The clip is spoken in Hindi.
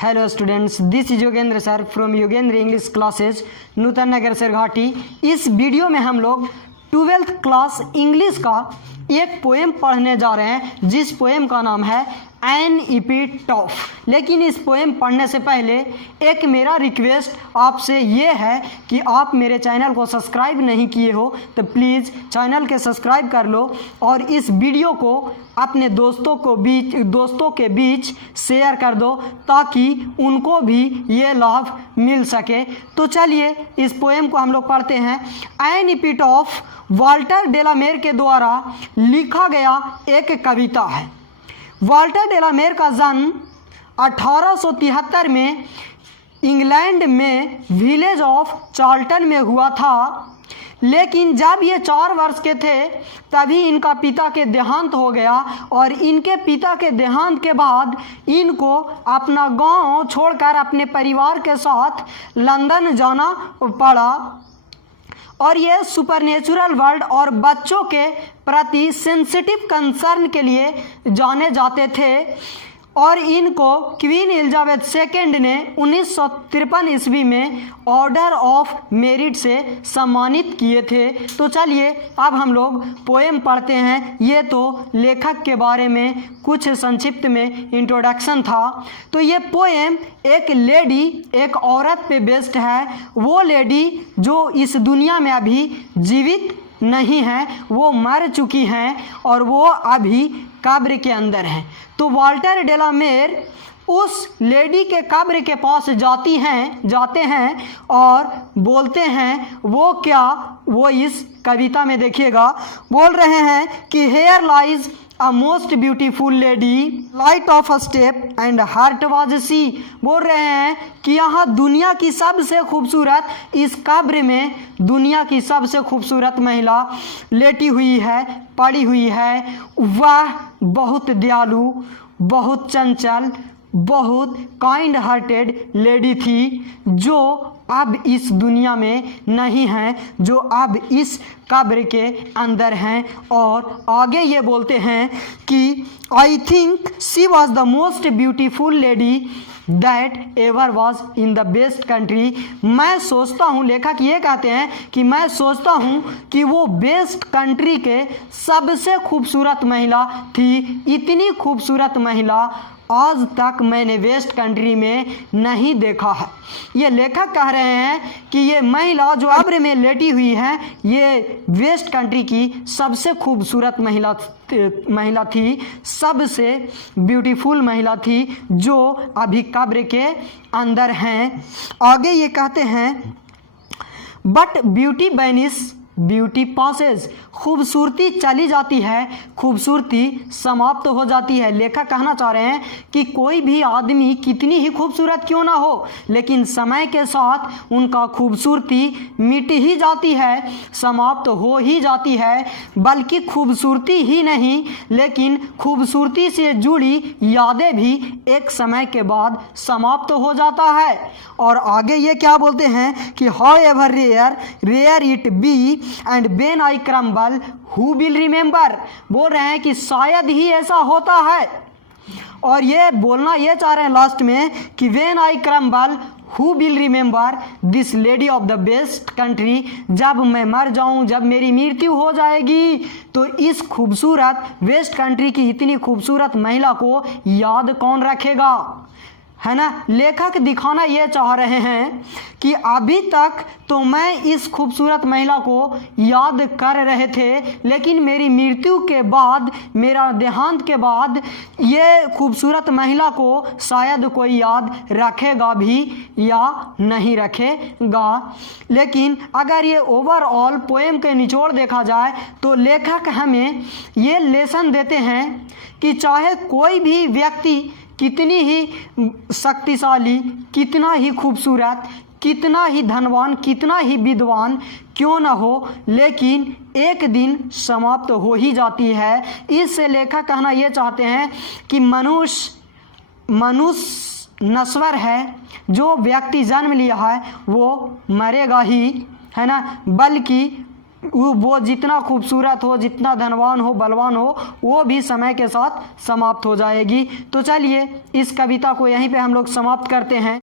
Hello students, this is Yogendra sir from Yogendra English classes Nutan Nagar Sherghati. इस वीडियो में हम लोग 12th क्लास इंग्लिश का एक पोएम पढ़ने जा रहे हैं, जिस पोएम का नाम है एन एपिटॉफ। लेकिन इस पोएम पढ़ने से पहले एक मेरा रिक्वेस्ट आपसे ये है कि आप मेरे चैनल को सब्सक्राइब नहीं किए हो तो प्लीज़ चैनल के सब्सक्राइब कर लो और इस वीडियो को अपने दोस्तों के बीच शेयर कर दो ताकि उनको भी ये लाभ मिल सके। तो चलिए इस पोएम को हम लोग पढ़ते हैं। एन एपिटॉफ वाल्टर डेलामेर के द्वारा लिखा गया एक कविता है। वाल्टर डेलामेर का जन्म 1873 में इंग्लैंड में विलेज ऑफ चार्ल्टन में हुआ था, लेकिन जब ये 4 वर्ष के थे तभी इनका पिता के देहांत हो गया और इनके पिता के देहांत के बाद इनको अपना गांव छोड़कर अपने परिवार के साथ लंदन जाना पड़ा। और ये सुपरनेचुरल वर्ल्ड और बच्चों के प्रति सेंसिटिव कंसर्न के लिए जाने जाते थे और इनको क्वीन एलिजाबेथ सेकेंड ने 1953 ईस्वी में ऑर्डर ऑफ मेरिट से सम्मानित किए थे। तो चलिए अब हम लोग पोएम पढ़ते हैं। ये तो लेखक के बारे में कुछ संक्षिप्त में इंट्रोडक्शन था। तो ये पोएम एक लेडी, एक औरत पे बेस्ड है। वो लेडी जो इस दुनिया में अभी जीवित नहीं है, वो मर चुकी हैं और वो अभी कब्र के अंदर हैं। तो वाल्टर डेलामेर उस लेडी के कब्र के पास जाते हैं और बोलते हैं वो क्या, वो इस कविता में देखिएगा बोल रहे हैं कि here lies a most beautiful lady, light of a step and heart was she. बोल रहे हैं कि यहाँ दुनिया की सबसे खूबसूरत, इस कब्र में दुनिया की सबसे खूबसूरत महिला लेटी हुई है, पड़ी हुई है। वह बहुत दयालु, बहुत चंचल, बहुत काइंड हार्टेड लेडी थी जो अब इस दुनिया में नहीं है, जो अब इस कब्र के अंदर हैं। और आगे ये बोलते हैं कि I think she was the most beautiful lady that ever was in the best country. मैं सोचता हूँ, लेखक ये कहते हैं कि मैं सोचता हूँ कि वो बेस्ट कंट्री के सबसे खूबसूरत महिला थी। इतनी खूबसूरत महिला आज तक मैंने वेस्ट कंट्री में नहीं देखा है। ये लेखक कह रहे हैं कि ये महिला जो कब्र में लेटी हुई है, ये वेस्ट कंट्री की सबसे खूबसूरत महिला थी, सबसे ब्यूटीफुल महिला थी जो अभी कब्र के अंदर हैं। आगे ये कहते हैं but beauty vanish beauty passes. खूबसूरती चली जाती है, खूबसूरती समाप्त हो जाती है। लेखक कहना चाह रहे हैं कि कोई भी आदमी कितनी ही खूबसूरत क्यों ना हो, लेकिन समय के साथ उनका खूबसूरती मिट ही जाती है, समाप्त हो ही जाती है। बल्कि खूबसूरती ही नहीं, लेकिन खूबसूरती से जुड़ी यादें भी एक समय के बाद समाप्त हो जाता है। और आगे ये क्या बोलते हैं कि however rare it be and when I crumble who will remember. बोल रहे हैं कि शायद ही ऐसा होता है। और ये बोलना ये चाह रहे हैं लास्ट में कि when I crumble who will remember this lady of the best country. जब मैं मर जाऊं, जब मेरी मृत्यु हो जाएगी, तो इस खूबसूरत वेस्ट कंट्री की इतनी खूबसूरत महिला को याद कौन रखेगा, है ना। लेखक दिखाना ये चाह रहे हैं कि अभी तक तो मैं इस खूबसूरत महिला को याद कर रहे थे, लेकिन मेरी मृत्यु के बाद, मेरा देहांत के बाद ये खूबसूरत महिला को शायद कोई याद रखेगा भी या नहीं रखेगा। लेकिन अगर ये ओवरऑल पोएम के निचोड़ देखा जाए तो लेखक हमें ये लेसन देते हैं कि चाहे कोई भी व्यक्ति कितनी ही शक्तिशाली, कितना ही खूबसूरत, कितना ही धनवान, कितना ही विद्वान क्यों न हो, लेकिन एक दिन समाप्त हो ही जाती है। इससे लेखक कहना ये चाहते हैं कि मनुष्य नश्वर है। जो व्यक्ति जन्म लिया है वो मरेगा ही, है ना। बल्कि वो जितना खूबसूरत हो, जितना धनवान हो, बलवान हो, वो भी समय के साथ समाप्त हो जाएगी। तो चलिए इस कविता को यहीं पे हम लोग समाप्त करते हैं।